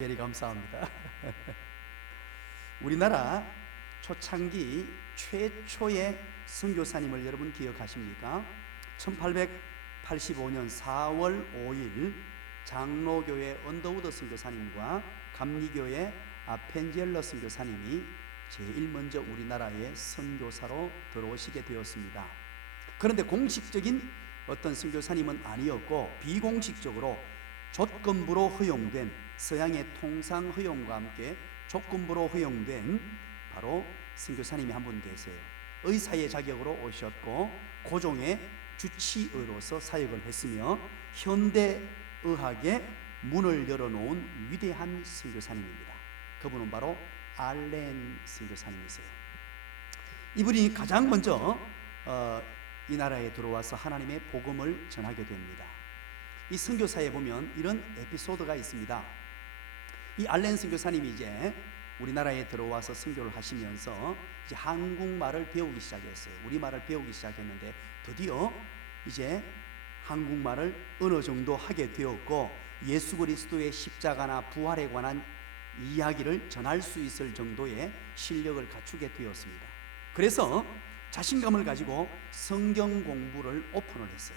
very 감사합니다. 우리나라 초창기 최초의 선교사님을 여러분 기억하십니까? 1885년 4월 5일 장로교회 언더우드 선교사님과 감리교회 아펜젤러 선교사님이 제일 먼저 우리나라에 선교사로 들어오시게 되었습니다. 그런데 공식적인 어떤 선교사님은 아니었고, 비공식적으로 조건부로 허용된, 서양의 통상 허용과 함께 조건부로 허용된 바로 선교사님이 한 분 계세요. 의사의 자격으로 오셨고 고종의 주치의로서 사역을 했으며 현대의학의 문을 열어놓은 위대한 선교사님입니다. 그분은 바로 알렌 선교사님이세요. 이분이 가장 먼저 이 나라에 들어와서 하나님의 복음을 전하게 됩니다. 이 선교사에 보면 이런 에피소드가 있습니다. 이 알렌 선교사님이 이제 우리나라에 들어와서 선교를 하시면서 이제 한국말을 배우기 시작했어요. 우리말을 배우기 시작했는데 드디어 이제 한국말을 어느 정도 하게 되었고, 예수 그리스도의 십자가나 부활에 관한 이야기를 전할 수 있을 정도의 실력을 갖추게 되었습니다. 그래서 자신감을 가지고 성경 공부를 오픈을 했어요.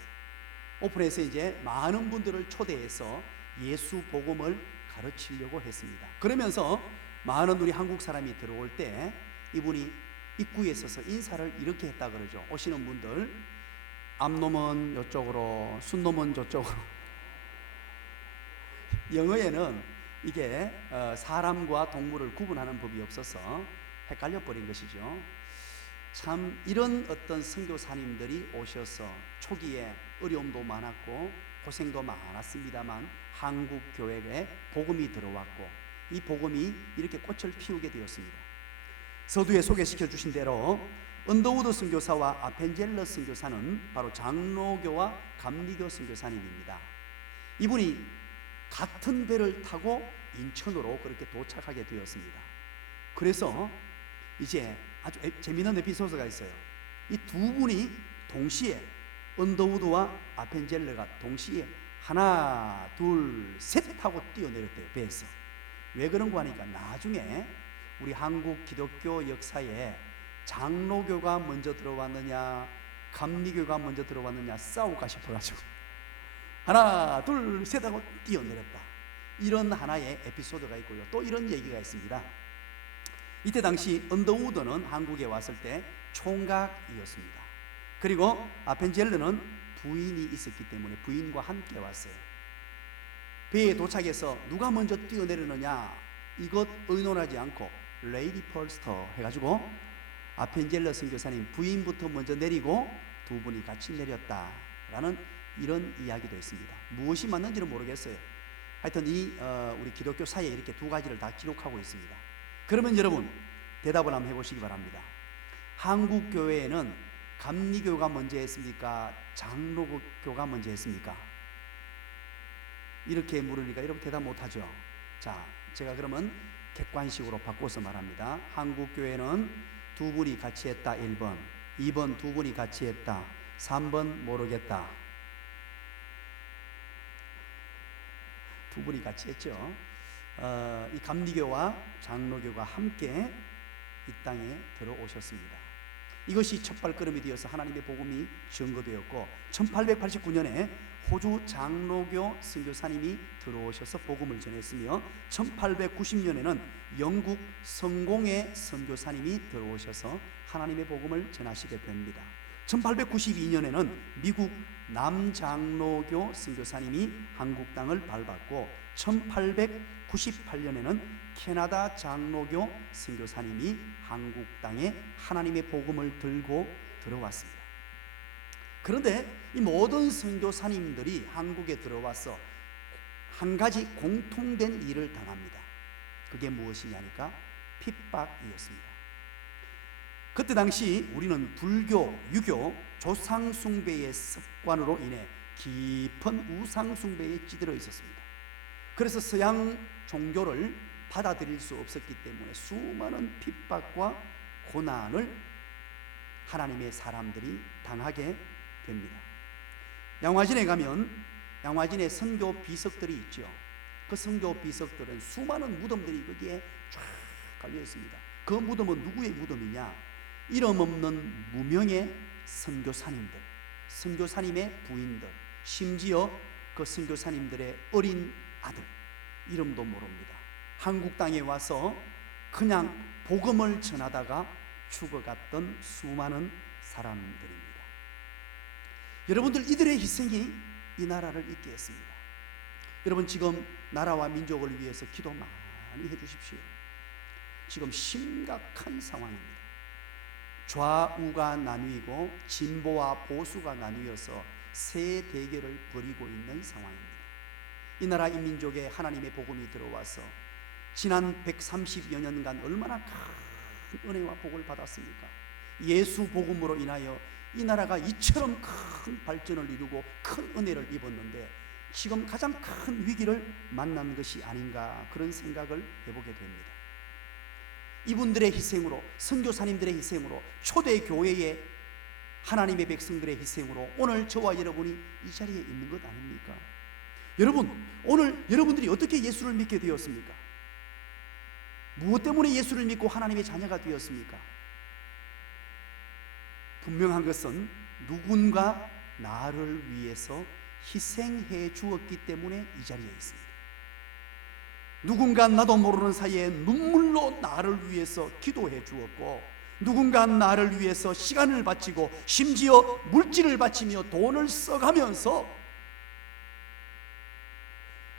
오픈해서 이제 많은 분들을 초대해서 예수 복음을 가르치려고 했습니다. 그러면서 많은 우리 한국 사람이 들어올 때 이분이 입구에 서서 인사를 이렇게 했다 그러죠. 오시는 분들, 앞놈은 이쪽으로, 순놈은 저쪽으로. 영어에는 이게 사람과 동물을 구분하는 법이 없어서 헷갈려 버린 것이죠. 참 이런 어떤 선교사님들이 오셔서 초기에 어려움도 많았고 고생도 많았습니다만 한국 교회에 복음이 들어왔고 이 복음이 이렇게 꽃을 피우게 되었습니다. 서두에 소개시켜 주신 대로 언더우드 선교사와 아펜젤러 선교사는 바로 장로교와 감리교 선교사님입니다. 이분이 같은 배를 타고 인천으로 그렇게 도착하게 되었습니다. 그래서 이제 아주 재미있는 에피소드가 있어요. 이 두 분이 동시에, 언더우드와 아펜젤러가 동시에 하나 둘 셋 하고 뛰어내렸대요, 배에서. 왜 그런 거 하니까 나중에 우리 한국 기독교 역사에 장로교가 먼저 들어왔느냐 감리교가 먼저 들어왔느냐 싸울까 싶어가지고 하나 둘 셋 하고 뛰어내렸다, 이런 하나의 에피소드가 있고요. 또 이런 얘기가 있습니다. 이때 당시 언더우드는 한국에 왔을 때 총각이었습니다. 그리고 아펜젤러는 부인이 있었기 때문에 부인과 함께 왔어요. 배에 도착해서 누가 먼저 뛰어내리느냐 이것 의논하지 않고 레이디 퍼스터 해가지고 아펜젤러 선교사님 부인부터 먼저 내리고 두 분이 같이 내렸다라는 이런 이야기도 있습니다. 무엇이 맞는지는 모르겠어요. 하여튼 우리 기독교사에 이렇게 두 가지를 다 기록하고 있습니다. 그러면 여러분 대답을 한번 해보시기 바랍니다. 한국 교회에는 감리교가 먼저 했습니까? 장로교가 먼저 했습니까? 이렇게 물으니까 여러분 대답 못하죠. 자, 제가 그러면 객관식으로 바꿔서 말합니다. 한국 교회는 두 분이 같이 했다 1번, 2번 두 분이 같이 했다, 3번 모르겠다. 두 분이 같이 했죠. 이 감리교와 장로교가 함께 이 땅에 들어오셨습니다. 이것이 첫 발걸음이 되어서 하나님의 복음이 증거되었고 1889년에 호주 장로교 선교사님이 들어오셔서 복음을 전했으며 1890년에는 영국 성공회 선교사님이 들어오셔서 하나님의 복음을 전하시게 됩니다. 1892년에는 미국 남장로교 선교사님이 한국 땅을 밟았고 1898년에는 캐나다 장로교 선교사님이 한국 땅에 하나님의 복음을 들고 들어왔습니다. 그런데 이 모든 선교사님들이 한국에 들어와서 한 가지 공통된 일을 당합니다. 그게 무엇이냐니까 핍박이었습니다. 그때 당시 우리는 불교, 유교, 조상 숭배의 습관으로 인해 깊은 우상 숭배에 찌들어 있었습니다. 그래서 서양 종교를 받아들일 수 없었기 때문에 수많은 핍박과 고난을 하나님의 사람들이 당하게 됩니다. 양화진에 가면 양화진에 선교 비석들이 있죠. 그 그 성교 비석들은 수많은 무덤들이 거기에 쫙 깔려 있습니다. 그 무덤은 누구의 무덤이냐? 이름 없는 무명의 선교사님들, 선교사님의 부인들, 심지어 그 선교사님들의 어린 아들, 이름도 모릅니다. 한국 땅에 와서 그냥 복음을 전하다가 죽어갔던 수많은 사람들입니다. 여러분들, 이들의 희생이 이 나라를 있게 했습니다. 여러분, 지금 나라와 민족을 위해서 기도 많이 해주십시오. 지금 심각한 상황입니다. 좌우가 나뉘고 진보와 보수가 나뉘어서 새 대결을 벌이고 있는 상황입니다. 이 나라 이 민족에 하나님의 복음이 들어와서 지난 130여 년간 얼마나 큰 은혜와 복을 받았습니까? 예수 복음으로 인하여 이 나라가 이처럼 큰 발전을 이루고 큰 은혜를 입었는데 지금 가장 큰 위기를 만난 것이 아닌가, 그런 생각을 해보게 됩니다. 이분들의 희생으로, 선교사님들의 희생으로, 초대교회의 하나님의 백성들의 희생으로 오늘 저와 여러분이 이 자리에 있는 것 아닙니까? 여러분, 오늘 여러분들이 어떻게 예수를 믿게 되었습니까? 무엇 때문에 예수를 믿고 하나님의 자녀가 되었습니까? 분명한 것은 누군가 나를 위해서 희생해 주었기 때문에 이 자리에 있습니다. 누군가 나도 모르는 사이에 눈물로 나를 위해서 기도해 주었고, 누군가 나를 위해서 시간을 바치고 심지어 물질을 바치며 돈을 써가면서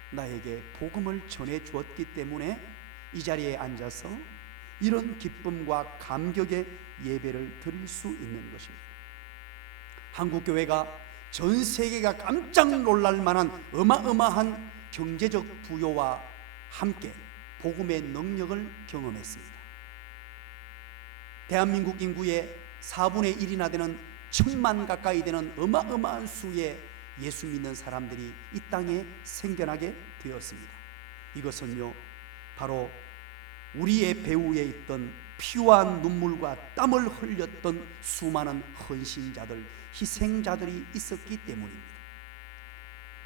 나에게 복음을 전해 주었기 때문에 이 자리에 앉아서 이런 기쁨과 감격의 예배를 드릴 수 있는 것입니다. 한국교회가 전 세계가 깜짝 놀랄 만한 어마어마한 경제적 부여와 함께 복음의 능력을 경험했습니다. 대한민국 인구의 4분의 1이나 되는 1,000만 가까이 되는 어마어마한 수의 예수 믿는 사람들이 이 땅에 생겨나게 되었습니다. 이것은요, 바로 우리의 배후에 있던 피와 눈물과 땀을 흘렸던 수많은 헌신자들, 희생자들이 있었기 때문입니다.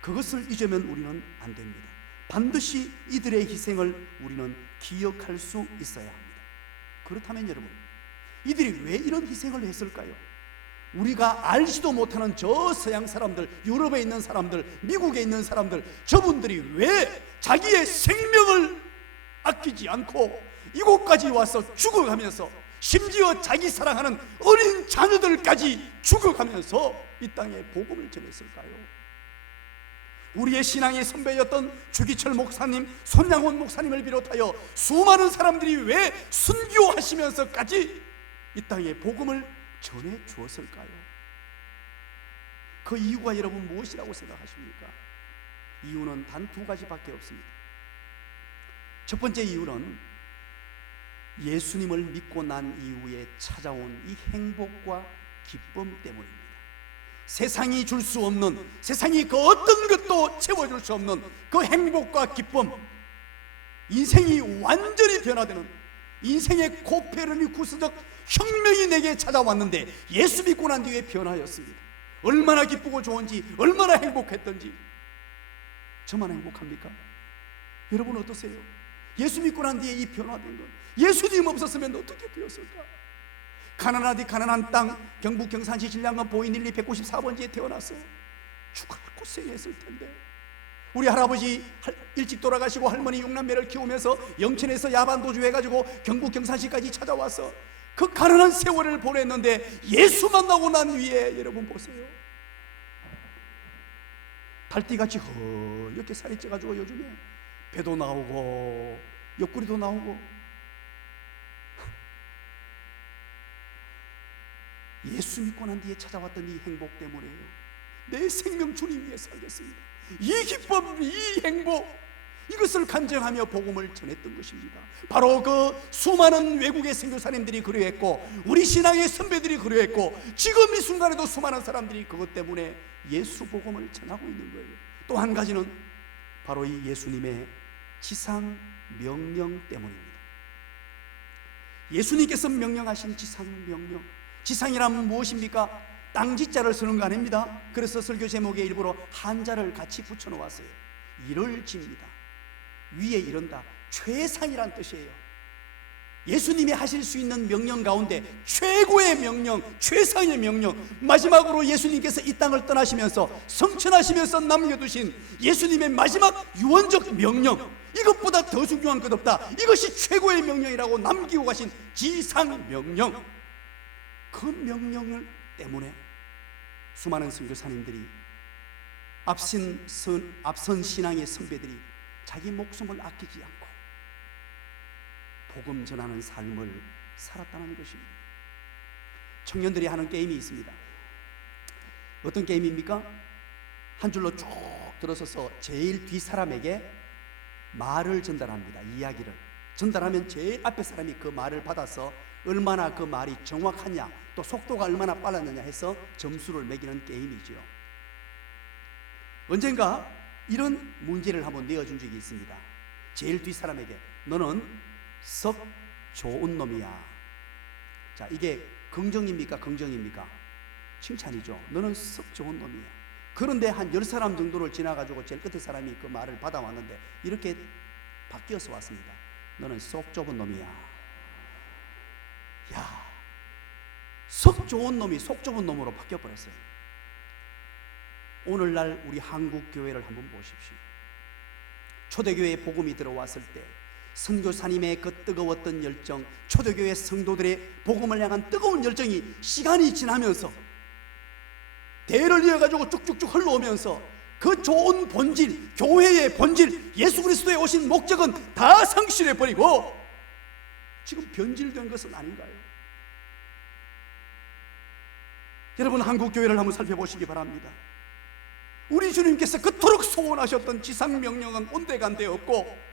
그것을 잊으면 우리는 안 됩니다. 반드시 이들의 희생을 우리는 기억할 수 있어야 합니다. 그렇다면 여러분, 이들이 왜 이런 희생을 했을까요? 우리가 알지도 못하는 저 서양 사람들, 유럽에 있는 사람들, 미국에 있는 사람들, 저분들이 왜 자기의 생명을 아끼지 않고 이곳까지 와서 죽어가면서, 심지어 자기 사랑하는 어린 자녀들까지 죽어가면서 이 땅에 복음을 전했을까요? 우리의 신앙의 선배였던 주기철 목사님, 손양원 목사님을 비롯하여 수많은 사람들이 왜 순교하시면서까지 이 땅에 복음을 전해 주었을까요? 그 이유가 여러분 무엇이라고 생각하십니까? 이유는 단 두 가지밖에 없습니다. 첫 번째 이유는 예수님을 믿고 난 이후에 찾아온 이 행복과 기쁨 때문입니다. 세상이 줄 수 없는, 세상이 그 어떤 것도 채워줄 수 없는 그 행복과 기쁨, 인생이 완전히 변화되는, 인생의 코페르니 쿠스적 혁명이 내게 찾아왔는데 예수 믿고 난 뒤에 변화였습니다. 얼마나 기쁘고 좋은지, 얼마나 행복했던지. 저만 행복합니까? 여러분 어떠세요? 예수 믿고 난 뒤에 이 변화된 것, 예수님 없었으면 어떻게 되었을까? 가난하디 가난한 땅 경북 경산시 신량군 보인 1, 2 194번지에 태어나서 죽을 고생했을 텐데, 우리 할아버지 일찍 돌아가시고 할머니 6남매를 키우면서 영천에서 야반도주 해가지고 경북 경산시까지 찾아와서 그 가난한 세월을 보냈는데 예수 만나고 난 위에 여러분 보세요, 달띠같이 허옇게 살이 쪄가지고 요즘에 배도 나오고 옆구리도 나오고. 예수 믿고 난 뒤에 찾아왔던 이 행복 때문에요. 내 생명 주님 위해 살겠습니다. 이 기쁨, 이 행복, 이것을 간증하며 복음을 전했던 것입니다. 바로 그 수많은 외국의 선교사님들이 그러했고, 우리 신앙의 선배들이 그러했고, 지금 이 순간에도 수많은 사람들이 그것 때문에 예수 복음을 전하고 있는 거예요. 또 한 가지는 바로 이 예수님의 지상 명령 때문입니다. 예수님께서 명령하신 지상 명령, 지상이라면 무엇입니까? 땅지자를 쓰는 거 아닙니다. 그래서 설교 제목에 일부러 한자를 같이 붙여놓았어요. 이를 집니다. 위에 이른다. 최상이란 뜻이에요. 예수님이 하실 수 있는 명령 가운데 최고의 명령, 최상의 명령, 마지막으로 예수님께서 이 땅을 떠나시면서 성천하시면서 남겨두신 예수님의 마지막 유언적 명령, 이것보다 더 중요한 것 없다. 이것이 최고의 명령이라고 남기고 가신 지상 명령. 그 명령을 때문에 수많은 선교사님들이, 앞선 신앙의 선배들이 자기 목숨을 아끼지 않고 복음 전하는 삶을 살았다는 것입니다. 청년들이 하는 게임이 있습니다. 어떤 게임입니까? 한 줄로 쭉 들어서서 제일 뒤 사람에게 말을 전달합니다. 이야기를 전달하면 제일 앞에 사람이 그 말을 받아서 얼마나 그 말이 정확하냐, 또 속도가 얼마나 빨랐느냐 해서 점수를 매기는 게임이지요. 언젠가 이런 문제를 한번 내어준 적이 있습니다. 제일 뒤 사람에게 너는 썩 좋은 놈이야. 자, 이게 긍정입니까? 긍정입니까? 칭찬이죠. 너는 썩 좋은 놈이야. 그런데 한 10사람 정도를 지나가지고 제일 끝에 사람이 그 말을 받아왔는데 이렇게 바뀌어서 왔습니다. 너는 썩 좁은 놈이야. 야, 썩 좋은 놈이 속 좁은 놈으로 바뀌어버렸어요. 오늘날 우리 한국 교회를 한번 보십시오. 초대교회에 복음이 들어왔을 때 선교사님의 그 뜨거웠던 열정, 초대교회 성도들의 복음을 향한 뜨거운 열정이 시간이 지나면서 대를 이어가지고 쭉쭉쭉 흘러오면서 그 좋은 본질, 교회의 본질, 예수 그리스도의 오신 목적은 다 상실해버리고 지금 변질된 것은 아닌가요? 여러분, 한국교회를 한번 살펴보시기 바랍니다. 우리 주님께서 그토록 소원하셨던 지상명령은 온데간데 없고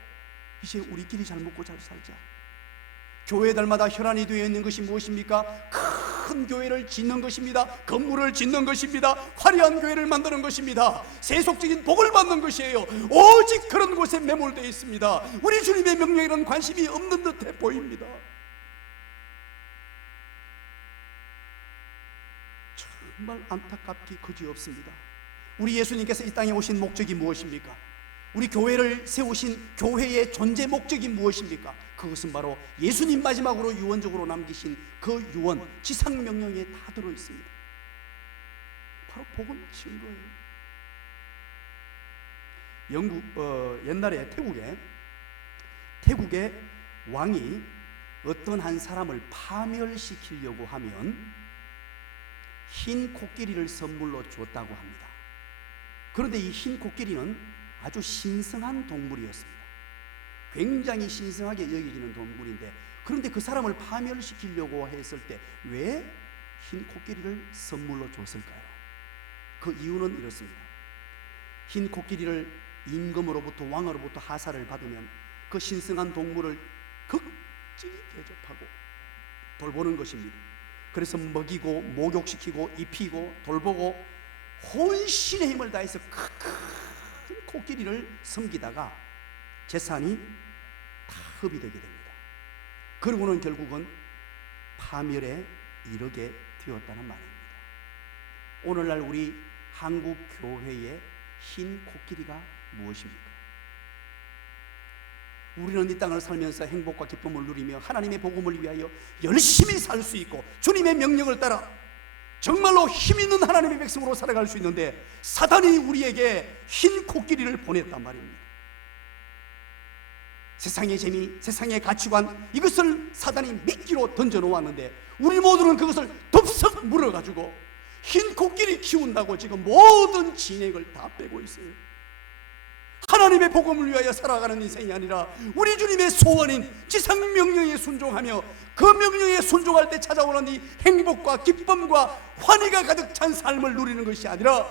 이제 우리끼리 잘 먹고 잘 살자. 교회들마다 혈안이 되어 있는 것이 무엇입니까? 큰 교회를 짓는 것입니다. 건물을 짓는 것입니다. 화려한 교회를 만드는 것입니다. 세속적인 복을 받는 것이에요. 오직 그런 곳에 매몰되어 있습니다. 우리 주님의 명령에는 관심이 없는 듯해 보입니다. 정말 안타깝기 그지없습니다. 우리 예수님께서 이 땅에 오신 목적이 무엇입니까? 우리 교회를 세우신 교회의 존재 목적이 무엇입니까? 그것은 바로 예수님 마지막으로 유언적으로 남기신 그 유언, 지상명령에 다 들어있습니다. 바로 복음 증거예요. 옛날에 태국의 왕이 어떤 한 사람을 파멸시키려고 하면 흰 코끼리를 선물로 주었다고 합니다. 그런데 이 흰 코끼리는 아주 신성한 동물이었습니다. 굉장히 신성하게 여겨지는 동물인데, 그런데 그 사람을 파멸시키려고 했을 때 왜 흰 코끼리를 선물로 줬을까요? 그 이유는 이렇습니다. 흰 코끼리를 임금으로부터, 왕으로부터 하사를 받으면 그 신성한 동물을 극진히 대접하고 돌보는 것입니다. 그래서 먹이고 목욕시키고 입히고 돌보고 혼신의 힘을 다해서 큰 코끼리를 섬기다가 재산이 다 흡입되게 됩니다. 그러고는 결국은 파멸에 이르게 되었다는 말입니다. 오늘날 우리 한국 교회의 흰 코끼리가 무엇입니까? 우리는 이 땅을 살면서 행복과 기쁨을 누리며 하나님의 복음을 위하여 열심히 살 수 있고 주님의 명령을 따라 정말로 힘 있는 하나님의 백성으로 살아갈 수 있는데, 사단이 우리에게 흰 코끼리를 보냈단 말입니다. 세상의 재미, 세상의 가치관, 이것을 사단이 미끼로 던져놓았는데 우리 모두는 그것을 덥석 물어가지고 흰 코끼리 키운다고 지금 모든 진액을 다 빼고 있어요. 하나님의 복음을 위하여 살아가는 인생이 아니라 우리 주님의 소원인 지상명령에 순종하며 그 명령에 순종할 때 찾아오는 이 행복과 기쁨과 환희가 가득 찬 삶을 누리는 것이 아니라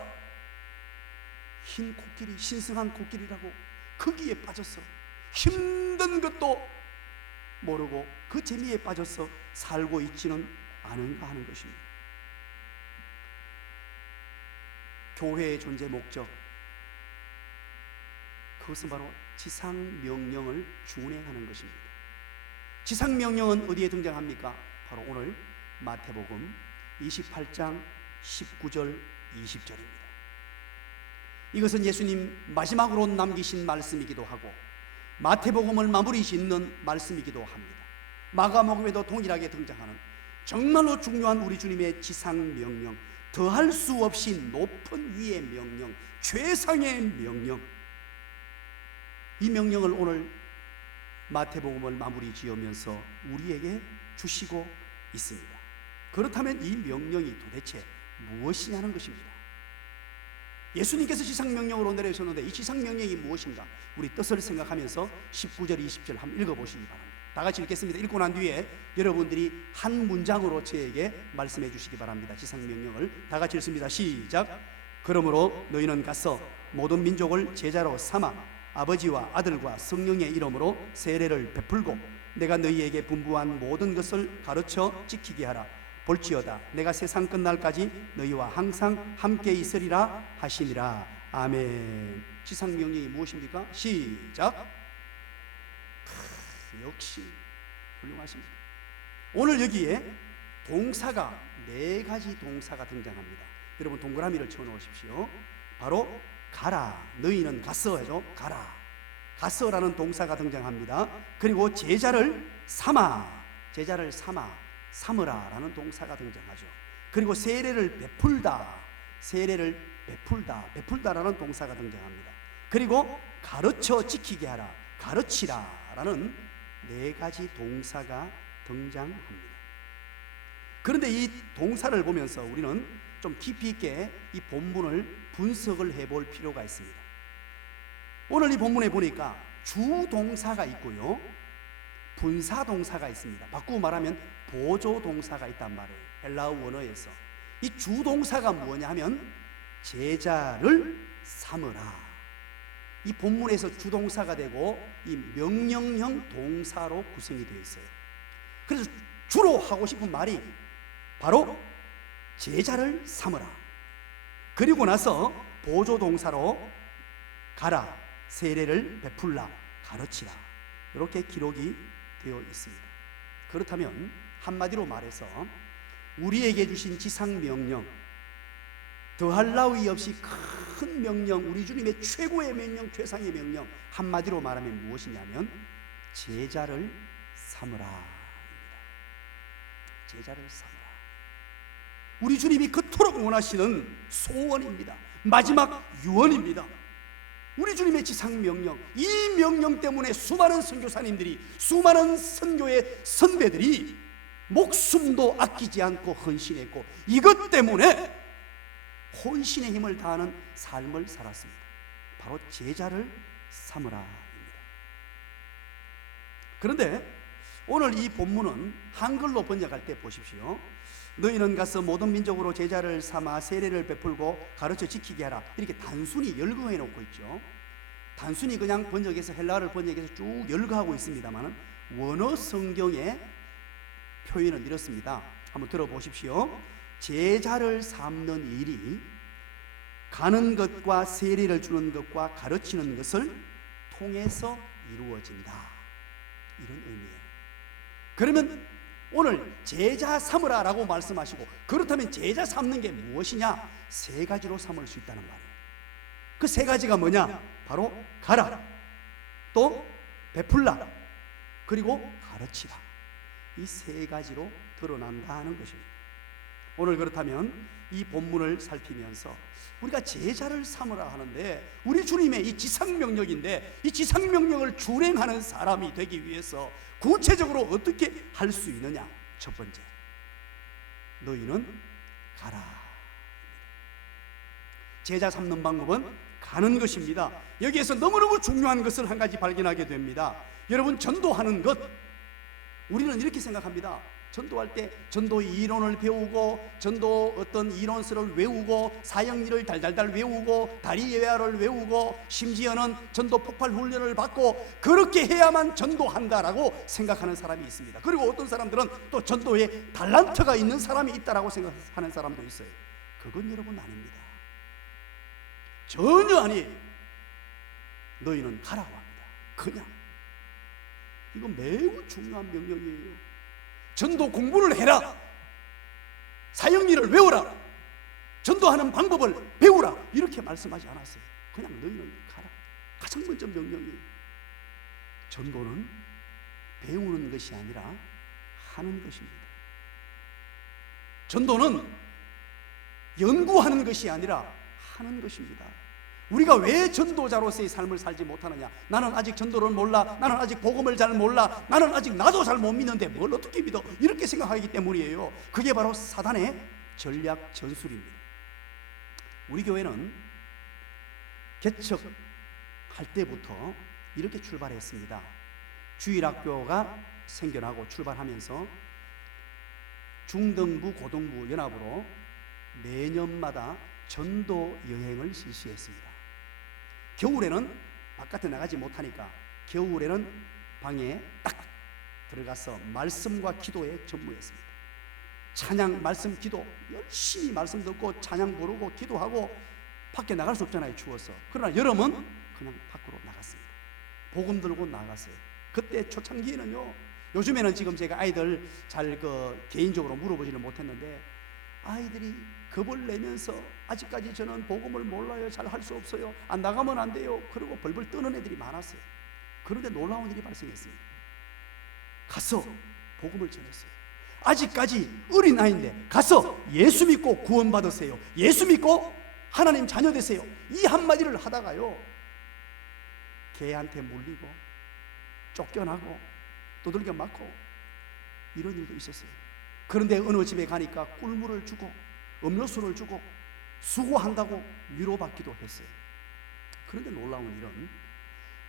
흰 코끼리, 신성한 코끼리라고 거기에 빠져서 힘든 것도 모르고 그 재미에 빠져서 살고 있지는 않은가 하는 것입니다. 교회의 존재 목적, 그것은 바로 지상명령을 준행하는 것입니다. 지상명령은 어디에 등장합니까? 바로 오늘 마태복음 28장 19절 20절입니다. 이것은 예수님 마지막으로 남기신 말씀이기도 하고 마태복음을 마무리 짓는 말씀이기도 합니다. 마가복음에도 동일하게 등장하는 정말로 중요한 우리 주님의 지상명령, 더할 수 없이 높은 위의 명령, 최상의 명령, 이 명령을 오늘 마태복음을 마무리 지으면서 우리에게 주시고 있습니다. 그렇다면 이 명령이 도대체 무엇이냐는 것입니다. 예수님께서 지상명령으로 내려오셨는데 이 지상명령이 무엇인가? 우리 뜻을 생각하면서 19절 20절 한번 읽어보시기 바랍니다. 다 같이 읽겠습니다. 읽고 난 뒤에 여러분들이 한 문장으로 저에게 말씀해 주시기 바랍니다. 지상명령을 다 같이 읽습니다. 시작. 그러므로 너희는 가서 모든 민족을 제자로 삼아 아버지와 아들과 성령의 이름으로 세례를 베풀고 내가 너희에게 분부한 모든 것을 가르쳐 지키게 하라. 볼지어다 내가 세상 끝날까지 너희와 항상 함께 있으리라 하시니라. 아멘. 지상명령이 무엇입니까? 시작. 역시 훌륭하십니다. 오늘 여기에 동사가 4가지 동사가 등장합니다. 여러분 동그라미를 쳐 놓으십시오. 바로 가라, 너희는 갔어 해죠. 가라, 갔어라는 동사가 등장합니다. 그리고 제자를 삼아, 제자를 삼으라 라는 동사가 등장하죠. 그리고 세례를 베풀다, 세례를 베풀다라는 동사가 등장합니다. 그리고 가르쳐 지키게 하라, 가르치라 라는 4가지 동사가 등장합니다. 그런데 이 동사를 보면서 우리는 좀 깊이 있게 이 본문을 분석을 해볼 필요가 있습니다. 오늘 이 본문에 보니까 주동사가 있고요, 분사동사가 있습니다. 바꾸고 말하면 보조동사가 있단 말이에요. 헬라어 원어에서 이 주동사가 뭐냐 하면 제자를 삼으라. 이 본문에서 주동사가 되고 이 명령형 동사로 구성이 되어 있어요. 그래서 주로 하고 싶은 말이 바로 제자를 삼으라. 그리고 나서 보조동사로 가라, 세례를 베풀라, 가르치라, 이렇게 기록이 되어 있습니다. 그렇다면 한마디로 말해서 우리에게 주신 지상명령, 더할 나위 없이 큰 명령, 우리 주님의 최고의 명령, 최상의 명령, 한마디로 말하면 무엇이냐면 제자를 삼으라. 제자를 삼으라. 우리 주님이 그토록 원하시는 소원입니다. 마지막 유언입니다. 우리 주님의 지상명령, 이 명령 때문에 수많은 선교사님들이, 수많은 선교의 선배들이 목숨도 아끼지 않고 헌신했고, 이것 때문에 혼신의 힘을 다하는 삶을 살았습니다. 바로 제자를 삼으라입니다. 그런데 오늘 이 본문은 한글로 번역할 때 보십시오. 너희는 가서 모든 민족으로 제자를 삼아 세례를 베풀고 가르쳐 지키게 하라, 이렇게 단순히 열거해 놓고 있죠. 단순히 그냥 번역해서, 헬라어를 번역해서 쭉 열거하고 있습니다만 원어 성경의 표현은 이렇습니다. 한번 들어보십시오. 제자를 삼는 일이 가는 것과 세례를 주는 것과 가르치는 것을 통해서 이루어진다, 이런 의미예요. 그러면 오늘 제자 삼으라 라고 말씀하시고, 그렇다면 제자 삼는 게 무엇이냐? 3가지로 삼을 수 있다는 말이에요. 그 3가지가 뭐냐? 바로 가라, 또 베풀라, 그리고 가르치라. 이 3가지로 드러난다는 것입니다. 오늘 그렇다면 이 본문을 살피면서 우리가 제자를 삼으라 하는데, 우리 주님의 이 지상명령인데, 이 지상명령을 준행하는 사람이 되기 위해서 구체적으로 어떻게 할 수 있느냐? 첫 번째, 너희는 가라. 제자 삼는 방법은 가는 것입니다. 여기에서 너무너무 중요한 것을 한 가지 발견하게 됩니다. 여러분, 전도하는 것, 우리는 이렇게 생각합니다. 전도할 때 전도의 이론을 배우고, 전도 어떤 이론서를 외우고, 사형리를 달달달 외우고, 다리 예화를 외우고, 심지어는 전도 폭발 훈련을 받고, 그렇게 해야만 전도한다라고 생각하는 사람이 있습니다. 그리고 어떤 사람들은 또 전도에 달란트가 있는 사람이 있다라고 생각하는 사람도 있어요. 그건 여러분 아닙니다. 전혀 아니에요. 너희는 가라고 합니다. 그냥. 이거 매우 중요한 명령이에요. 전도 공부를 해라, 사형리를 외워라, 전도하는 방법을 배우라, 이렇게 말씀하지 않았어요. 그냥 너희는 가라. 가장 먼저 명령이에요. 전도는 배우는 것이 아니라 하는 것입니다. 전도는 연구하는 것이 아니라 하는 것입니다. 우리가 왜 전도자로서의 삶을 살지 못하느냐? 나는 아직 전도를 몰라, 나는 아직 복음을 잘 몰라, 나는 아직 나도 잘 못 믿는데 뭘 어떻게 믿어? 이렇게 생각하기 때문이에요. 그게 바로 사단의 전략 전술입니다. 우리 교회는 개척할 때부터 이렇게 출발했습니다. 주일학교가 생겨나고 출발하면서 중등부, 고등부 연합으로 매년마다 전도 여행을 실시했습니다. 겨울에는 바깥에 나가지 못하니까 겨울에는 방에 딱 들어가서 말씀과 기도에 전무했습니다. 찬양, 말씀, 기도 열심히 말씀 듣고 찬양 부르고 기도하고 밖에 나갈 수 없잖아요, 추워서. 그러나 여름은 그냥 밖으로 나갔습니다. 복음 들고 나갔어요. 그때 초창기에는요, 요즘에는 지금 제가 아이들 잘 개인적으로 물어보지는 못했는데 아이들이 겁을 내면서 아직까지 저는 복음을 몰라요, 잘 할 수 없어요, 안 나가면 안 돼요, 그리고 벌벌 떠는 애들이 많았어요. 그런데 놀라운 일이 발생했습니다. 가서 복음을 전했어요. 아직까지 어린아이인데 가서 예수 믿고 구원받으세요, 예수 믿고 하나님 자녀 되세요, 이 한마디를 하다가요 개한테 물리고 쫓겨나고 두들겨 맞고 이런 일도 있었어요. 그런데 어느 집에 가니까 꿀물을 주고 음료수를 주고 수고한다고 위로받기도 했어요. 그런데 놀라운 일은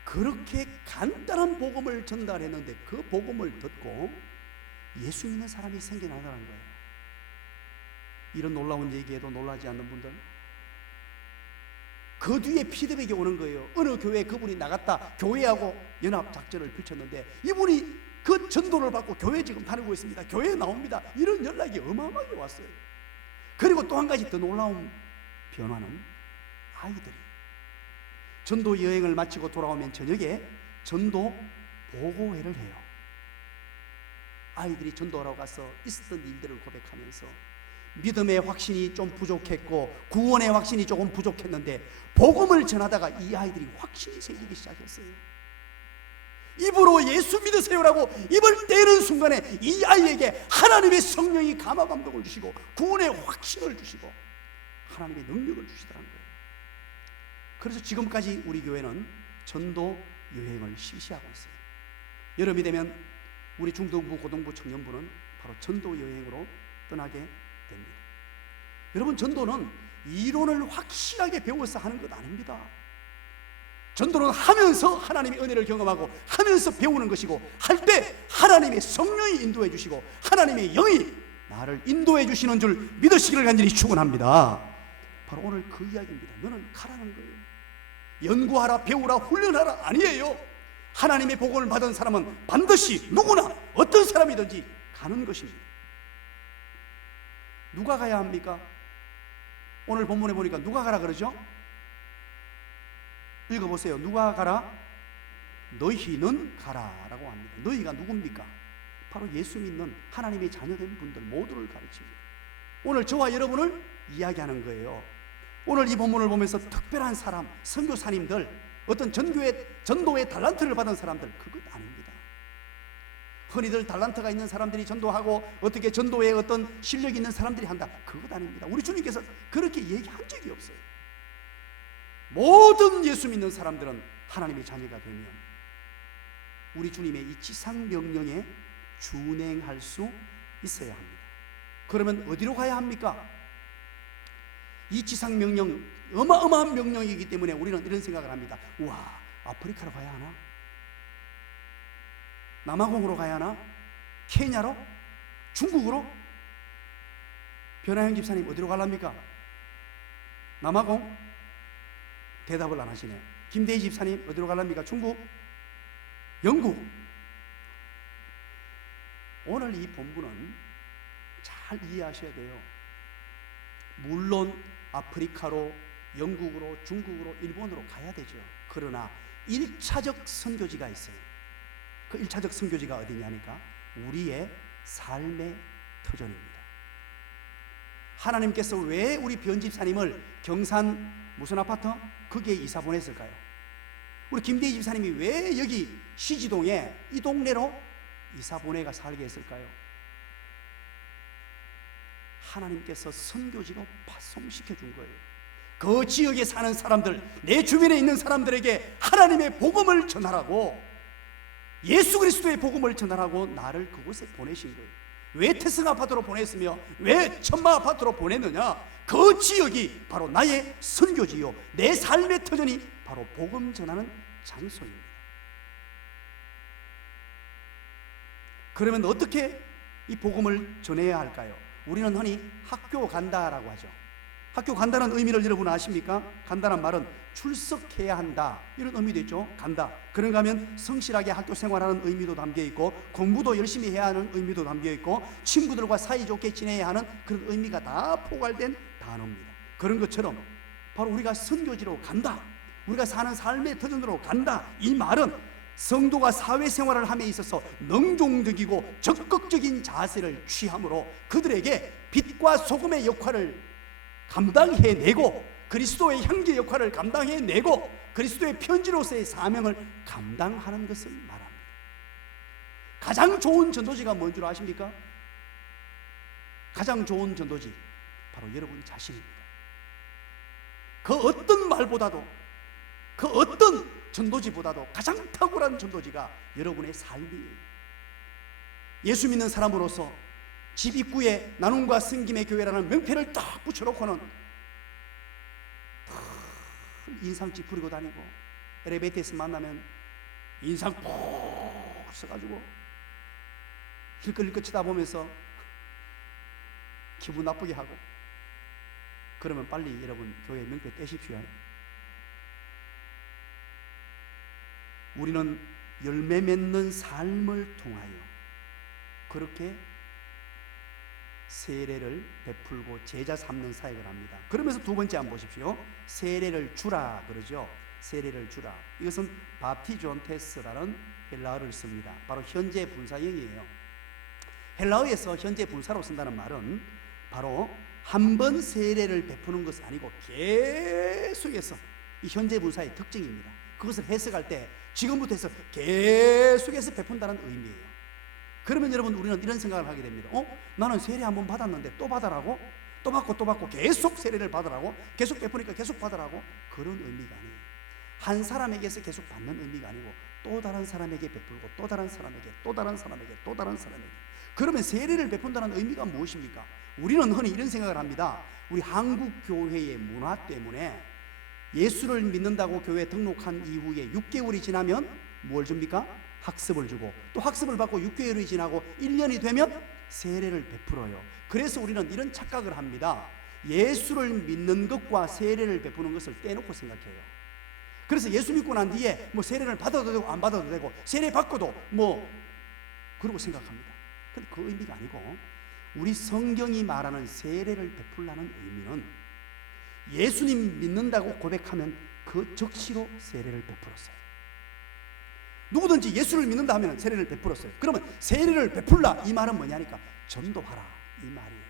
그렇게 간단한 복음을 전달했는데 그 복음을 듣고 예수 믿는 사람이 생겨나더라는 거예요. 이런 놀라운 얘기에도 놀라지 않는 분들, 그 뒤에 피드백이 오는 거예요. 어느 교회에 그분이 나갔다 교회하고 연합 작전을 펼쳤는데 이분이 그 전도를 받고 교회 지금 다니고 있습니다, 교회에 나옵니다, 이런 연락이 어마어마하게 왔어요. 그리고 또 한 가지 더 놀라운 변화는 아이들이 전도 여행을 마치고 돌아오면 저녁에 전도 보고회를 해요. 아이들이 전도하러 가서 있었던 일들을 고백하면서 믿음의 확신이 좀 부족했고 구원의 확신이 조금 부족했는데 복음을 전하다가 이 아이들이 확신이 생기기 시작했어요. 입으로 예수 믿으세요라고 입을 떼는 순간에 이 아이에게 하나님의 성령이 감화 감동을 주시고 구원의 확신을 주시고 하나님의 능력을 주시더라는 거예요. 그래서 지금까지 우리 교회는 전도 여행을 실시하고 있어요. 여름이 되면 우리 중등부, 고등부 청년부는 바로 전도 여행으로 떠나게 됩니다. 여러분, 전도는 이론을 확실하게 배워서 하는 것 아닙니다. 전도는 하면서 하나님의 은혜를 경험하고 하면서 배우는 것이고, 할 때 하나님의 성령이 인도해 주시고 하나님의 영이 나를 인도해 주시는 줄 믿으시기를 간절히 축원합니다. 바로 오늘 그 이야기입니다. 너는 가라는 거예요. 연구하라, 배우라, 훈련하라 아니에요. 하나님의 복음을 받은 사람은 반드시 누구나 어떤 사람이든지 가는 것입니다. 누가 가야 합니까? 오늘 본문에 보니까 누가 가라 그러죠? 읽어보세요. 누가 가라? 너희는 가라라고 합니다. 너희가 누굽니까? 바로 예수 믿는 하나님의 자녀된 분들 모두를 가르칩니다. 오늘 저와 여러분을 이야기하는 거예요. 오늘 이 본문을 보면서 특별한 사람, 선교사님들, 어떤 전도의 달란트를 받은 사람들, 그것 아닙니다. 흔히들 달란트가 있는 사람들이 전도하고 어떻게 전도에 어떤 실력이 있는 사람들이 한다, 그것 아닙니다. 우리 주님께서 그렇게 얘기한 적이 없어요. 모든 예수 믿는 사람들은 하나님의 자녀가 되면 우리 주님의 이 지상 명령에 준행할 수 있어야 합니다. 그러면 어디로 가야 합니까? 이 지상 명령, 어마어마한 명령이기 때문에 우리는 이런 생각을 합니다. 우와, 아프리카로 가야 하나? 남아공으로 가야 하나? 케냐로? 중국으로? 변화영 집사님 어디로 가랍니까? 남아공? 대답을 안 하시네. 김대희 집사님 어디로 가랍니까? 중국? 영국? 오늘 이 본문은 잘 이해하셔야 돼요. 물론 아프리카로, 영국으로, 중국으로, 일본으로 가야 되죠. 그러나 1차적 선교지가 있어요. 그 1차적 선교지가 어디냐니까 우리의 삶의 터전입니다. 하나님께서 왜 우리 변집사님을 경산 무슨 아파트? 거기에 이사 보냈을까요? 우리 김대희 집사님이 왜 여기 시지동에 이 동네로 이사 보내가 살게 했을까요? 하나님께서 선교지로 파송시켜 준 거예요. 그 지역에 사는 사람들, 내 주변에 있는 사람들에게 하나님의 복음을 전하라고, 예수 그리스도의 복음을 전하라고 나를 그곳에 보내신 거예요. 왜 태성 아파트로 보냈으며 왜 천막 아파트로 보냈느냐? 그 지역이 바로 나의 선교지요, 내 삶의 터전이 바로 복음 전하는 장소입니다. 그러면 어떻게 이 복음을 전해야 할까요? 우리는 흔히 학교 간다라고 하죠. 학교 간다는 의미를 여러분 아십니까? 간다는 말은 출석해야 한다, 이런 의미도 있죠. 간다. 그런가 하면 성실하게 학교 생활하는 의미도 담겨 있고, 공부도 열심히 해야 하는 의미도 담겨 있고, 친구들과 사이좋게 지내야 하는 그런 의미가 다 포괄된 단어입니다. 그런 것처럼 바로 우리가 선교지로 간다, 우리가 사는 삶의 터전으로 간다, 이 말은 성도가 사회생활을 함에 있어서 능동적이고 적극적인 자세를 취함으로 그들에게 빛과 소금의 역할을 감당해내고, 그리스도의 형제 역할을 감당해내고, 그리스도의 편지로서의 사명을 감당하는 것을 말합니다. 가장 좋은 전도지가 뭔 줄 아십니까? 가장 좋은 전도지 바로 여러분 자신입니다. 그 어떤 말보다도, 그 어떤 전도지보다도 가장 탁월한 전도지가 여러분의 삶이에요. 예수 믿는 사람으로서 집 입구에 나눔과 섬김의 교회라는 명패를 딱 붙여놓고는 인상 찌푸리고 다니고, 엘리베이터에서 만나면 인상 푹 써가지고 힐끗힐끗 쳐다보면서 기분 나쁘게 하고, 그러면 빨리 여러분 교회 명패 떼십시오. 우리는 열매 맺는 삶을 통하여 그렇게 세례를 베풀고 제자 삼는 사역을 합니다. 그러면서 두 번째 한번 보십시오. 세례를 주라 그러죠. 세례를 주라. 이것은 바티존테스라는 헬라어를 씁니다. 바로 현재 분사형이에요. 헬라어에서 현재 분사로 쓴다는 말은 바로 한 번 세례를 베푸는 것이 아니고 계속해서, 이 현재 분사의 특징입니다. 그것을 해석할 때 지금부터 해서 계속해서 베푼다는 의미예요. 그러면 여러분, 우리는 이런 생각을 하게 됩니다. 나는 세례 한 번 받았는데 또 받으라고? 또 받고 또 받고 계속 세례를 받으라고? 계속 베푸니까 계속 받으라고? 그런 의미가 아니에요. 한 사람에게서 계속 받는 의미가 아니고 또 다른 사람에게 베풀고, 또 다른 사람에게, 또 다른 사람에게, 또 다른 사람에게. 그러면 세례를 베푼다는 의미가 무엇입니까? 우리는 흔히 이런 생각을 합니다. 우리 한국 교회의 문화 때문에 예수를 믿는다고 교회에 등록한 이후에 6개월이 지나면 뭘 줍니까? 학습을 주고, 또 학습을 받고 6개월이 지나고 1년이 되면 세례를 베풀어요. 그래서 우리는 이런 착각을 합니다. 예수를 믿는 것과 세례를 베푸는 것을 떼놓고 생각해요. 그래서 예수 믿고 난 뒤에 뭐 세례를 받아도 되고 안 받아도 되고, 세례 받고도 뭐 그러고 생각합니다. 근데 그 의미가 아니고, 우리 성경이 말하는 세례를 베풀라는 의미는 예수님 믿는다고 고백하면 그 즉시로 세례를 베풀었어요. 누구든지 예수를 믿는다 하면 세례를 베풀었어요. 그러면 세례를 베풀라, 이 말은 뭐냐니까 전도하라, 이 말이에요.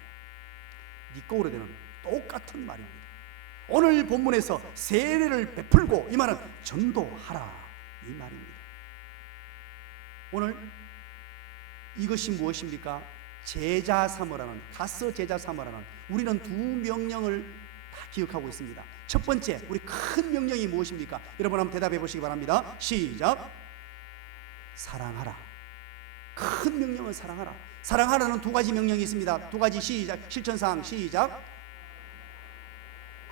니꺼우로 되는 똑같은 말입니다. 오늘 본문에서 세례를 베풀고, 이 말은 전도하라, 이 말입니다. 오늘 이것이 무엇입니까? 제자 삼으라는, 가서 제자 삼으라는, 우리는 두 명령을 다 기억하고 있습니다. 첫 번째, 우리 큰 명령이 무엇입니까? 여러분 한번 대답해 보시기 바랍니다. 시작. 사랑하라. 큰 명령은 사랑하라. 사랑하라는 두 가지 명령이 있습니다. 두 가지 시작, 실천사항 시작.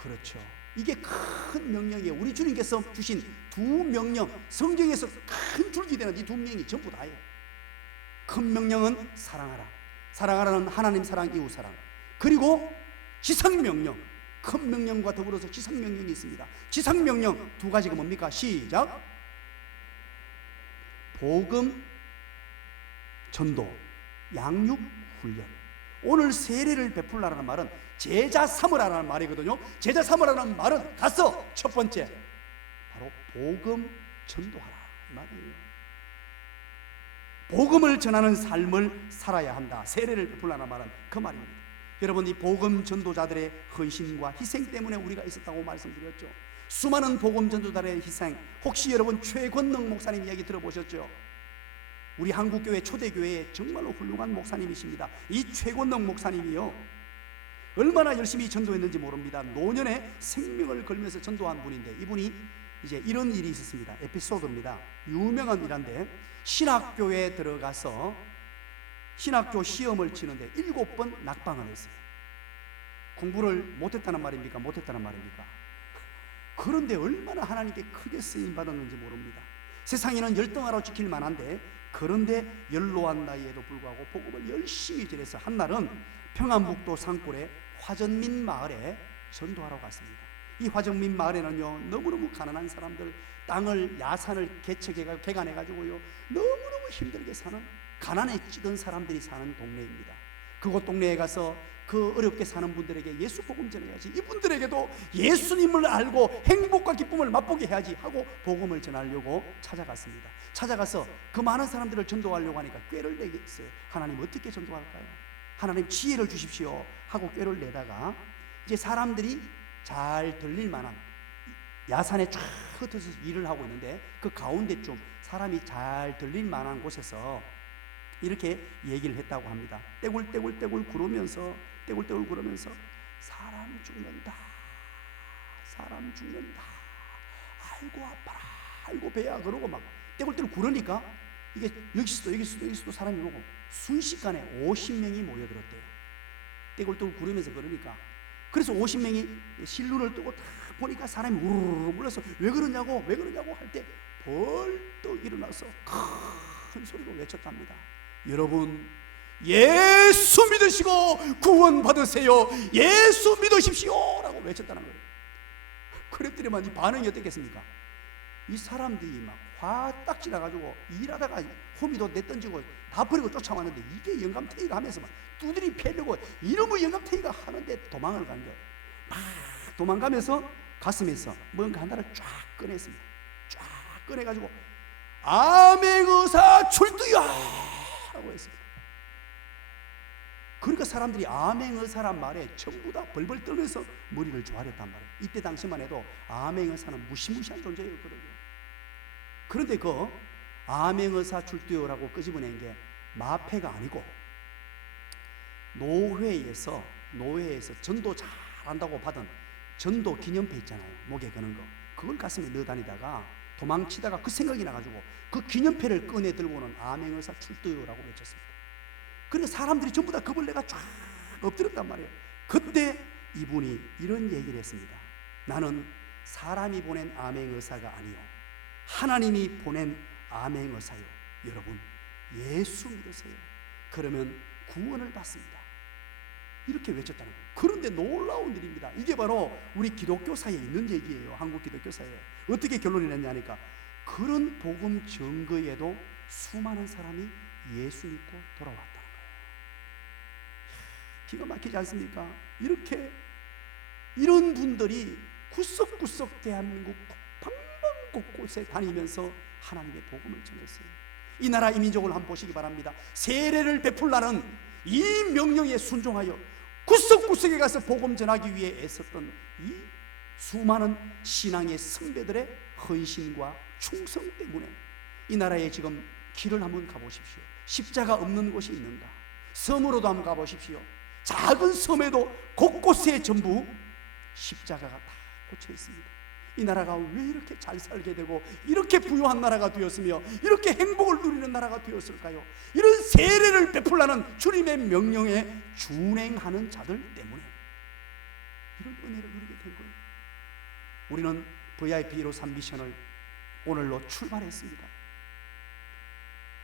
그렇죠. 이게 큰 명령이에요. 우리 주님께서 주신 두 명령, 성경에서 큰 줄기 되는 이 두 명이 전부 다예요. 큰 명령은 사랑하라. 사랑하라는 하나님 사랑, 이웃 사랑. 그리고 지상명령, 큰 명령과 더불어서 지상명령이 있습니다. 지상명령 두 가지가 뭡니까? 시작. 복음 전도, 양육 훈련. 오늘 세례를 베풀라는 말은 제자 삼으라는 말이거든요. 제자 삼으라는 말은 가서 첫 번째 바로 복음 전도하라, 이 말이에요. 복음을 전하는 삶을 살아야 한다. 세례를 베풀라는 말은 그 말입니다. 여러분, 이 복음 전도자들의 헌신과 희생 때문에 우리가 있었다고 말씀드렸죠. 수많은 복음 전도단의 희생. 혹시 여러분 최권능 목사님 이야기 들어보셨죠? 우리 한국교회 초대교회의 정말로 훌륭한 목사님이십니다. 이 최권능 목사님이요, 얼마나 열심히 전도했는지 모릅니다. 노년에 생명을 걸면서 전도한 분인데, 이분이 이제 이런 일이 있었습니다. 에피소드입니다. 유명한 일인데, 신학교에 들어가서 신학교 시험을 치는데 7번 낙방을 했어요. 공부를 못했다는 말입니까? 못했다는 말입니까? 그런데 얼마나 하나님께 크게 쓰임 받았는지 모릅니다. 세상에는 열등하러 지킬 만한데, 그런데 연로한 나이에도 불구하고 복음을 열심히 전해서 한날은 평안북도 산골에 화전민 마을에 전도하러 갔습니다. 이 화전민 마을에는요, 너무너무 가난한 사람들, 땅을 야산을 개간해가지고요, 너무너무 힘들게 사는, 가난에 찌든 사람들이 사는 동네입니다. 그곳 동네에 가서 그 어렵게 사는 분들에게 예수 복음 전해야지, 이분들에게도 예수님을 알고 행복과 기쁨을 맛보게 해야지 하고 복음을 전하려고 찾아갔습니다. 찾아가서 그 많은 사람들을 전도하려고 하니까 꾀를 내겠어요. 하나님 어떻게 전도할까요? 하나님 지혜를 주십시오 하고 꾀를 내다가, 이제 사람들이 잘 들릴 만한 야산에 쫙 흩어져서 일을 하고 있는데, 그 가운데쯤 사람이 잘 들릴 만한 곳에서 이렇게 얘기를 했다고 합니다. 떼굴떼굴 구르면서 사람 죽는다, 사람 죽는다, 아이고 아파라, 아이고 배야, 그러고 막 떼굴떼굴 구르니까 이게 여기서도 사람이 오고 순식간에 50명이 모여들었대요. 떼굴떼굴 구르면서 그러니까. 그래서 50명이 실눈을 뜨고 딱 보니까 사람이 우르르 몰려서 왜 그러냐고 할 때 벌떡 일어나서 큰 소리로 외쳤답니다. 여러분, 예수 믿으시고 구원 받으세요, 예수 믿으십시오 라고 외쳤다는 거예요. 그랬더니만 이 반응이 어떻겠습니까? 이 사람들이 막 화딱 지나가지고 일하다가 호미도 내던지고 다 버리고 쫓아왔는데, 이게 영감탱이가 하면서 막 두드리 패려고 이놈의 영감탱이가 하는데 도망을 간 거예요. 막 도망가면서 가슴에서 뭔가 하나를 쫙 꺼냈습니다. 쫙 꺼내가지고 아멘의사 출두야 라고 했습니다. 그러니까 사람들이 아멘의사란 말에 전부 다 벌벌 떨면서 머리를 조아렸단 말이에요. 이때 당시만 해도 아멘의사는 무시무시한 존재였거든요. 그런데 그 아멘의사 출두요라고 끄집어낸 게 마패가 아니고, 노회에서 전도 잘한다고 받은 전도 기념패 있잖아요, 목에 거는 거, 그걸 가슴에 넣어 다니다가 도망치다가 그 생각이 나가지고 그 기념패를 꺼내 들고는 아멘의사 출두요라고 외쳤습니다. 그러니까 사람들이 전부 다 그 벌레가 쫙 엎드렸단 말이에요. 그때 이분이 이런 얘기를 했습니다. 나는 사람이 보낸 아멘의사가 아니요, 하나님이 보낸 아멘의사요. 여러분, 예수 믿으세요. 그러면 구원을 받습니다. 이렇게 외쳤다는 거예요. 그런데 놀라운 일입니다. 이게 바로 우리 기독교사에 있는 얘기예요. 한국 기독교사에. 어떻게 결론이 났냐니까, 그런 복음 증거에도 수많은 사람이 예수 믿고 돌아왔다는 거예요. 기가 막히지 않습니까? 이런 분들이 구석구석 대한민국 곳곳에 다니면서 하나님의 복음을 전했어요. 이 나라 이 민족을 한번 보시기 바랍니다. 세례를 베풀라는 이 명령에 순종하여 구석구석에 가서 복음 전하기 위해 애썼던 이 수많은 신앙의 선배들의 헌신과 충성 때문에 이 나라에 지금 길을 한번 가보십시오. 십자가 없는 곳이 있는가? 섬으로도 한번 가보십시오. 작은 섬에도 곳곳에 전부 십자가가 다 꽂혀 있습니다. 이 나라가 왜 이렇게 잘 살게 되고 이렇게 부유한 나라가 되었으며 이렇게 행복을 누리는 나라가 되었을까요? 이런 세례를 베풀라는 주님의 명령에 준행하는 자들 때문에 이런 은혜를 누리게 된 거예요. 우리는 VIP 153 미션을 오늘로 출발했습니다.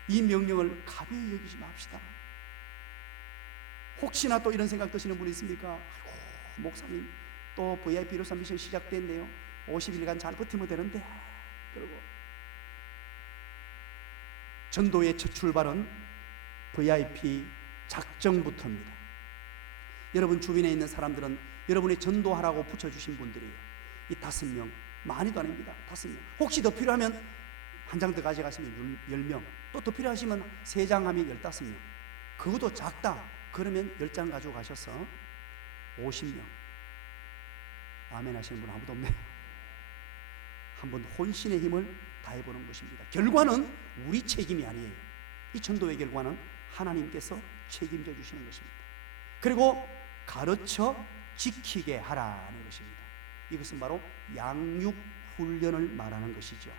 이 명령을 가벼이 여기지 맙시다. 혹시나 또 이런 생각 드시는 분이 있습니까? 아이고, 목사님 또 VIP 153 미션 시작됐네요. 50일간 잘 버티면 되는데. 그리고 전도의 첫 출발은 VIP 작정부터입니다. 여러분 주변에 있는 사람들은 여러분이 전도하라고 붙여주신 분들이에요. 이 5명, 많이도 아닙니다. 5명. 혹시 더 필요하면 한 장 더 가져가시면 10명, 또 더 필요하시면 3장 하면 15명. 그것도 작다 그러면 10장 가지고 가셔서 50명. 아멘 하시는 분 아무도 없네요. 한번 혼신의 힘을 다해보는 것입니다. 결과는 우리 책임이 아니에요. 이 전도의 결과는 하나님께서 책임져 주시는 것입니다. 그리고 가르쳐 지키게 하라는 것입니다. 이것은 바로 양육 훈련을 말하는 것이죠.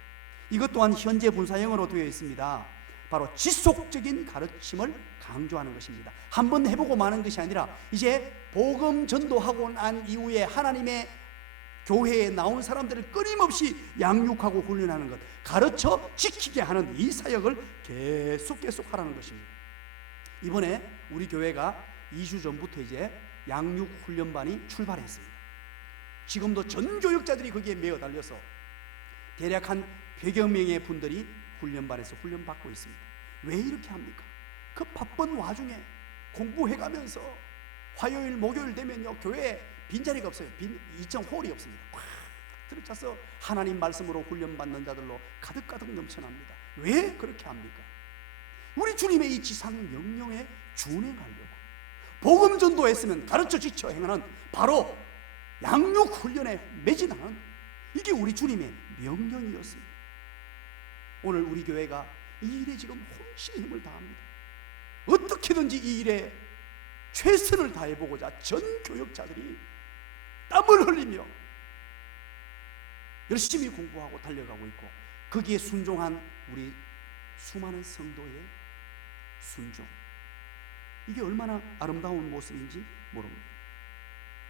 이것 또한 현재 분사형으로 되어 있습니다. 바로 지속적인 가르침을 강조하는 것입니다. 한번 해보고 마는 것이 아니라 이제 복음 전도하고 난 이후에 하나님의 교회에 나온 사람들을 끊임없이 양육하고 훈련하는 것, 가르쳐 지키게 하는 이 사역을 계속 하라는 것입니다. 이번에 우리 교회가 2주 전부터 이제 양육 훈련반이 출발했습니다. 지금도 전 교역자들이 거기에 매어 달려서 대략 한 100여 명의 분들이 훈련반에서 훈련받고 있습니다. 왜 이렇게 합니까? 그 바쁜 와중에 공부해가면서 화요일 목요일 되면요 교회에 빈자리가 없어요. 2층 홀이 없습니다. 꽉 들어차서 하나님 말씀으로 훈련받는 자들로 가득가득 넘쳐납니다. 왜 그렇게 합니까? 우리 주님의 이 지상 명령에 준행하려고, 복음 전도했으면 가르쳐 지켜 행하는 바로 양육 훈련에 매진하는, 이게 우리 주님의 명령이었습니다. 오늘 우리 교회가 이 일에 지금 혼신의 힘을 다합니다. 어떻게든지 이 일에 최선을 다해보고자 전 교역자들이 땀을 흘리며 열심히 공부하고 달려가고 있고, 거기에 순종한 우리 수많은 성도의 순종, 이게 얼마나 아름다운 모습인지 모릅니다.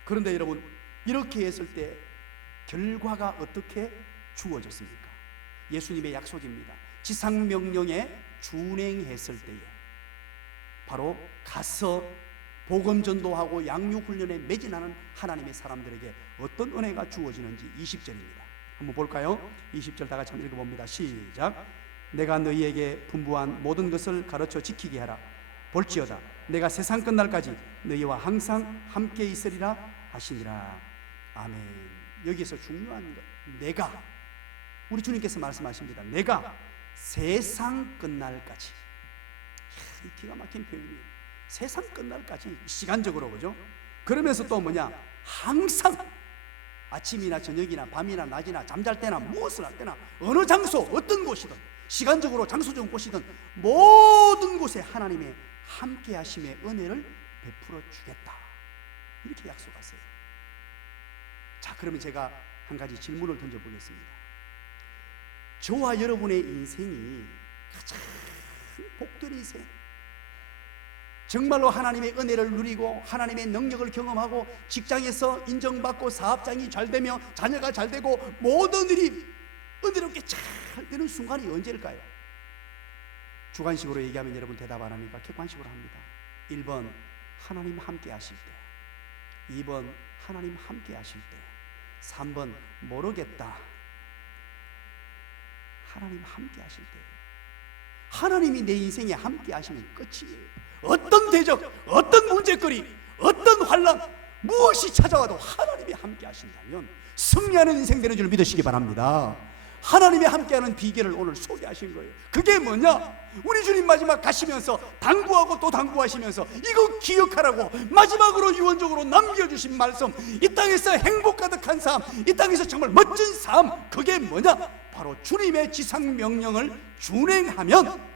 그런데 여러분, 이렇게 했을 때 결과가 어떻게 주어졌습니까? 예수님의 약속입니다. 지상명령에 준행했을 때에 바로 가서 복음 전도하고 양육훈련에 매진하는 하나님의 사람들에게 어떤 은혜가 주어지는지 20절입니다. 한번 볼까요? 20절 다 같이 한번 읽어봅니다. 시작. 내가 너희에게 분부한 모든 것을 가르쳐 지키게 하라. 볼지어다 내가 세상 끝날까지 너희와 항상 함께 있으리라 하시니라. 아멘. 여기서 중요한 것, 내가, 우리 주님께서 말씀하십니다. 내가 세상 끝날까지. 이 기가 막힌 표현이에요. 세상 끝날까지, 시간적으로, 그죠? 그러면서 또 뭐냐, 항상 아침이나 저녁이나 밤이나 낮이나 잠잘 때나 무엇을 할 때나 어느 장소 어떤 곳이든, 시간적으로 장소적인 곳이든 모든 곳에 하나님의 함께 하심의 은혜를 베풀어 주겠다, 이렇게 약속하세요. 자, 그러면 제가 한 가지 질문을 던져보겠습니다. 저와 여러분의 인생이 가장 복된 인생, 정말로 하나님의 은혜를 누리고 하나님의 능력을 경험하고 직장에서 인정받고 사업장이 잘되며 자녀가 잘되고 모든 일이 은혜롭게 잘 되는 순간이 언제일까요? 주관식으로 얘기하면 여러분 대답 안 하니까 객관식으로 합니다. 1번 하나님 함께 하실 때, 2번 하나님 함께 하실 때, 3번 모르겠다, 하나님 함께 하실 때. 하나님이 내 인생에 함께 하시면 끝이에요. 어떤 대적, 어떤 문제거리, 어떤 환난, 무엇이 찾아와도 하나님이 함께 하신다면 승리하는 인생 되는 줄 믿으시기 바랍니다. 하나님의 함께하는 비결을 오늘 소개하신 거예요. 그게 뭐냐? 우리 주님 마지막 가시면서 당부하고 또 당부하시면서 이거 기억하라고 마지막으로 유언적으로 남겨주신 말씀, 이 땅에서 행복 가득한 삶, 이 땅에서 정말 멋진 삶, 그게 뭐냐? 바로 주님의 지상 명령을 준행하면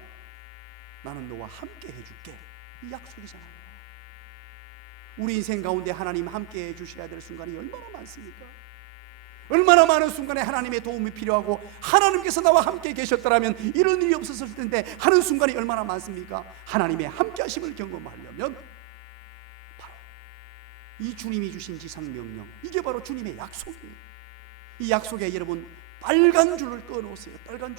나는 너와 함께 해줄게, 이 약속이잖아요. 우리 인생 가운데 하나님 함께 해주셔야 될 순간이 얼마나 많습니까? 얼마나 많은 순간에 하나님의 도움이 필요하고 하나님께서 나와 함께 계셨더라면 이런 일이 없었을 텐데 하는 순간이 얼마나 많습니까? 하나님의 함께 하심을 경험하려면 바로 이 주님이 주신 지상명령, 이게 바로 주님의 약속이에요. 이 약속에 여러분 빨간 줄을 꺼놓으세요. 빨간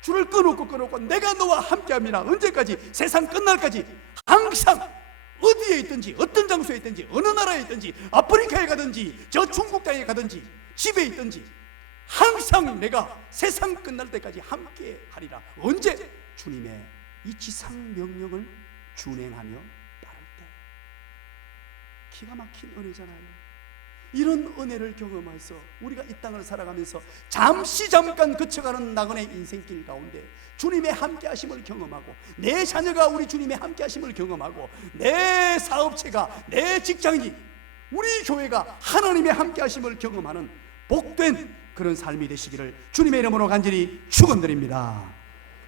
줄을 꺼놓고 내가 너와 함께합니다. 언제까지? 세상 끝날까지. 항상 어디에 있든지, 어떤 장소에 있든지, 어느 나라에 있든지, 아프리카에 가든지, 저 중국 땅에 가든지, 집에 있든지 항상 내가 세상 끝날 때까지 함께 하리라. 언제? 주님의 이 지상 명령을 준행하며 따를 때. 기가 막힌 은혜잖아요. 이런 은혜를 경험해서 우리가 이 땅을 살아가면서 잠깐 그쳐가는 나그네 인생길 가운데 주님의 함께 하심을 경험하고, 내 자녀가 우리 주님의 함께 하심을 경험하고, 내 사업체가, 내 직장이, 우리 교회가 하나님의 함께 하심을 경험하는 복된 그런 삶이 되시기를 주님의 이름으로 간절히 축원드립니다.